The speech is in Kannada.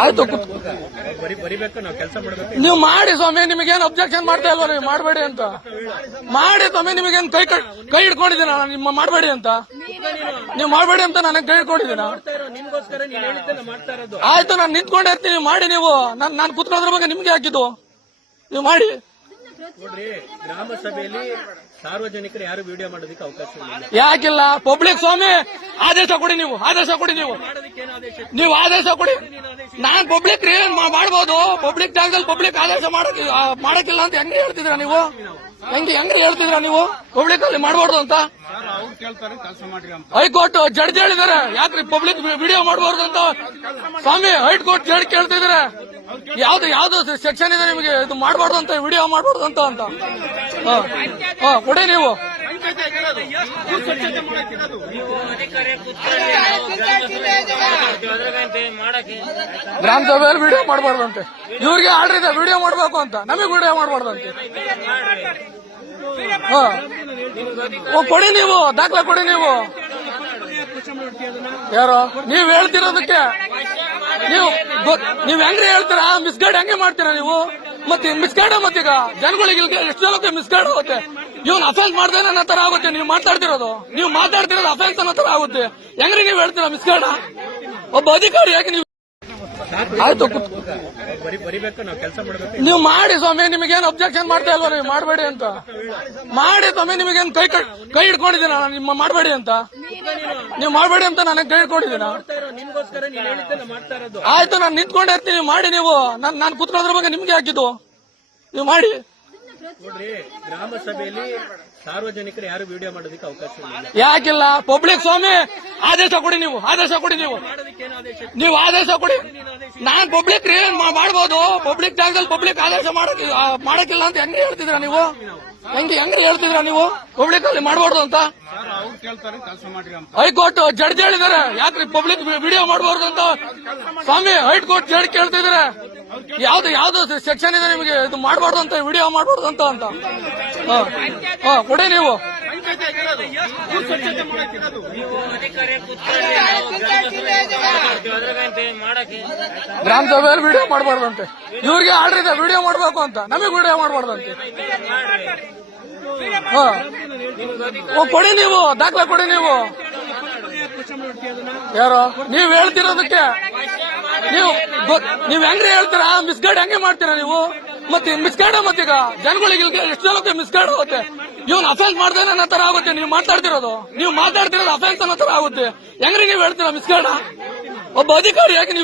ಆಯ್ತು ನಾವು ಮಾಡಿ ಸ್ವಾಮಿ ನಿಮಗೇನು ಅಬ್ಜೆಕ್ಷನ್ ಮಾಡ್ತಾ ಇಲ್ವಾ ನೀವು? ಮಾಡಬೇಡಿ ಅಂತ. ಮಾಡಿ ಸ್ವಾಮಿ ನಿಮಗೇನು ಕೈ ಕೈ- ಹಿಡ್ಕೊಂಡಿದ್ದೀನ ನಿಮ್ಮ ಮಾಡಬೇಡಿ ಅಂತ. ನೀವು ಮಾಡಬೇಡಿ ಅಂತ ನನಗೆ ಕೈ ಹಿಡ್ಕೊಂಡಿದ್ದೀನ ಆಯ್ತು ನಾನು ನಿಂತ್ಕೊಂಡೇ ಇರ್ತೀನಿ. ಮಾಡಿ ನೀವು. ನಾನು ನಾನು ಕುತ್ಕೊಳ್ಳೋದ್ರ ಬಗ್ಗೆ ನಿಮ್ಗೆ ಹಾಕಿದ್ದು ನೀವು ಮಾಡಿ. ನೋಡ್ರಿ, ಗ್ರಾಮ ಸಾರ್ವಜನಿಕರು ಯಾರು ವಿಡಿಯೋ ಮಾಡೋದಕ್ಕೆ ಅವಕಾಶ ಯಾಕಿಲ್ಲ? ಪಬ್ಲಿಕ್ ಸ್ವಾಮಿ, ಆದೇಶ ಕೊಡಿ ನೀವು, ಆದೇಶ ಕೊಡಿ ನೀವು. ನೀವು ಆದೇಶ ಕೊಡಿ. ನಾನ್ ಪಬ್ಲಿಕ್ ರೀ ಮಾಡ್ಬೋದು. ಪಬ್ಲಿಕ್ ಜಾಗದಲ್ಲಿ ಪಬ್ಲಿಕ್ ಆದೇಶ ಮಾಡಕ್ ಮಾಡಕ್ಕಿಲ್ಲ ಅಂತ ಹೆಂಗೆ ಹೇಳ್ತಿದ್ರ ನೀವು? ಹೆಂಗೆ ಹೆಂಗೆ ಹೇಳ್ತಿದ್ರ ನೀವು? ಪಬ್ಲಿಕ್ ಅಲ್ಲಿ ಮಾಡಬಾರ್ದು ಅಂತ. ಹೈಕೋರ್ಟ್ ಜಡ್ಜ್ ಹೇಳಿದಾರೆ. ಯಾಕ್ರಿ ಪಬ್ಲಿಕ್ ವಿಡಿಯೋ ಮಾಡಬಾರ್ದು ಅಂತ? ಸ್ವಾಮಿ, ಹೈಕೋರ್ಟ್ ಜಡ್ಜ್ ಕೇಳ್ತಿದಾರೆ. ಯಾವ್ದು ಯಾವ್ದು ಸೆಕ್ಷನ್ ಇದೆ ನಿಮಗೆ? ಇದು ಮಾಡಬಾರ್ದು ಅಂತ ವಿಡಿಯೋ ಮಾಡಬಾರ್ದು ಅಂತ ಅಂತ. ಕೊಡಿ ನೀವು. ಗ್ರಾಮ ಸಭೆಯಲ್ಲಿ ವಿಡಿಯೋ ಮಾಡಬಾರ್ದಂತೆ ಇವ್ರಿಗೆ ಆರ್ಡರ್ ಇದೆ ವಿಡಿಯೋ ಮಾಡಬೇಕು ಅಂತ. ನಮಗೆ ವಿಡಿಯೋ ಮಾಡಬಾರ್ದಂತೆ ಹಾ. ಓ, ಕೊಡಿ ನೀವು, ದಾಖಲೆ ಕೊಡಿ ನೀವು. ಯಾರು? ನೀವ್ ಹೇಳ್ತಿರೋದಕ್ಕೆ? ನೀವು ನೀವು ಹೆಂಗ್ರಿ ಹೇಳ್ತೀರಾ? ಮಿಸ್ಗೈಡ್ ಹೆಂಗೆ ಮಾಡ್ತೀರಾ ನೀವು? ಮತ್ತೆ ಮಿಸ್ಗೈಡ್ ಮತ್ತೀಗ ಜನಗಳಿಗೆ ಎಷ್ಟು ಜನಕ್ಕೆ ಮಿಸ್ಗೈಡ್ ಆಗುತ್ತೆ? ಇವ್ನು ಅಫೆನ್ಸ್ ಮಾಡ್ದೆ ಅನ್ನೋ ತರ ಆಗುತ್ತೆ. ನೀವು ಮಾತಾಡ್ತಿರೋದು. ನೀವು ಮಾತಾಡ್ತಿರೋದು ಅಫೆನ್ಸ್ ಅನ್ನೋ ತರ ಆಗುತ್ತೆ. ಹೆಂಗ್ರಿ ನೀವು ಹೇಳ್ತೀರಾ ಮಿಸ್ಗೈಡ್ ಒಬ್ಬ ಅಧಿಕಾರಿಯಾಗಿ ನೀವು ಆಯ್ತು. ನಾವು ಮಾಡಿ ಸ್ವಾಮಿ ನಿಮಗೇನು ಅಬ್ಜೆಕ್ಷನ್ ಮಾಡ್ತಾ ಇಲ್ವಾ ನೀವು? ಮಾಡಬೇಡಿ ಅಂತ. ಮಾಡಿ ಸ್ವಾಮಿ ನಿಮಗೇನು ಕೈ ಕೈ- ಕೈ ಹಿಡ್ಕೊಂಡಿದ್ದೀನ ನಾನು ನಿಮ್ಮ ಮಾಡಬೇಡಿ ಅಂತ. ನೀವು ಮಾಡಬೇಡಿ ಅಂತ ನನಗೆ ಕೈ ಹಿಡ್ಕೊಂಡಿದ್ದೀನ ಆಯ್ತು ನಾನು ನಿಂತ್ಕೊಂಡೇ ಇರ್ತೀನಿ. ಮಾಡಿ ನೀವು. ನಾನು ನಾನು ಕುತ್ಕೊಂಡ್ರ ಬಗ್ಗೆ ನಿಮ್ಗೆ ಹಾಕಿದ್ದು ನೀವು ಮಾಡಿ. ನೋಡ್ರಿ ಗ್ರಾಮ ಸಭೆಯಲ್ಲಿ ಸಾರ್ವಜನಿಕರು ಯಾರು ವಿಡಿಯೋ ಮಾಡೋದಕ್ಕೆ ಅವಕಾಶ ಇಲ್ಲ. ಯಾಕಿಲ್ಲ? ಪಬ್ಲಿಕ್ ಸ್ವಾಮಿ ಆದೇಶ ಕೊಡಿ ನೀವು. ಆದೇಶ ಕೊಡಿ ನೀವು. ನೀವು ಆದೇಶ ಕೊಡಿ. ನಾನ್ ಪಬ್ಲಿಕ್ ರೀ ಮಾಡ್ಬೋದು. ಪಬ್ಲಿಕ್ ಜಾಗದಲ್ಲಿ ಪಬ್ಲಿಕ್ ಆದೇಶ ಮಾಡಕ್ಕಿಲ್ಲ ಅಂತ ಹೆಂಗೆ ಹೇಳ್ತಿದ್ರ ನೀವು? ಹೆಂಗೆ, ಹೆಂಗ್ ಹೇಳ್ತಿದ್ರ ನೀವು? ಪಬ್ಲಿಕ್ ಅಲ್ಲಿ ಮಾಡಬಾರ್ದು ಅಂತ? ಹೈಕೋರ್ಟ್ ಜಡ್ಜ್ ಹೇಳಿದಾರೆ ಯಾಕ್ರಿ ಪಬ್ಲಿಕ್ ವಿಡಿಯೋ ಮಾಡಬಾರ್ದು ಅಂತ? ಸ್ವಾಮಿ, ಹೈಕೋರ್ಟ್ ಜಡ್ ಕೇಳ್ತಿದ್ರೆ ಯಾವ್ದು ಯಾವ್ದು ಸೆಕ್ಷನ್ ಇದೆ ನಿಮಗೆ? ಇದು ಮಾಡಬಾರ್ದು ಅಂತ ವಿಡಿಯೋ ಮಾಡಬಾರ್ದು ಅಂತ ಅಂತ. ಕೊಡಿ ಹಾ ಗ್ರಾಮ ಸಭೆಯಲ್ಲಿ ವಿಡಿಯೋ ಮಾಡಬಾರ್ದಂತೆ ಇವ್ರಿಗೆ ಆರ್ಡರ್ ಇದೆ ವಿಡಿಯೋ ಮಾಡಬೇಕು ಅಂತ ನಮಗೆ ವಿಡಿಯೋ ಮಾಡಬಾರ್ದಂತೆ ಹಾ ಓ ಕೊಡಿ ನೀವು ದಾಖಲೆ ಕೊಡಿ ನೀವು ಯಾರು ನೀವ್ ಹೇಳ್ತಿರೋದಕ್ಕೆ ನೀವು ನೀವು ನೀವ್ ಹೆಂಗ್ರಿ ಹೇಳ್ತೀರಾ ಮಿಸ್ಗೈಡ್ ಹೆಂಗೆ ಮಾಡ್ತೀರಾ ನೀವು ಮತ್ತೆ ಮಿಸ್ಗೈಡ್ ಮತ್ತೀಗ? ಜನಗಳಿಗೆ ಇಲ್ಲಿ ಎಷ್ಟು ಜನಕ್ಕೆ ಮಿಸ್ಗೈಡ್ ಆಗುತ್ತೆ ಇವನ್ ಅಫೆನ್ಸ್ ಮಾಡ್ದೇನೆ ಅನ್ನೋ ತರ ಆಗುತ್ತೆ. ನೀವು ಮಾತಾಡ್ತಿರೋದು. ನೀವು ಮಾತಾಡ್ತಿರೋದು ಅಫೆನ್ಸ್ ಅನ್ನೋ ತರ ಆಗುತ್ತೆ. ಹೆಂಗ್ರಿ ನೀವು ಹೇಳ್ತೀರಾ ಮಿಸ್ಗೈಡ ಒಬ್ಬ ಅಧಿಕಾರಿಯಾಗಿ ನೀವು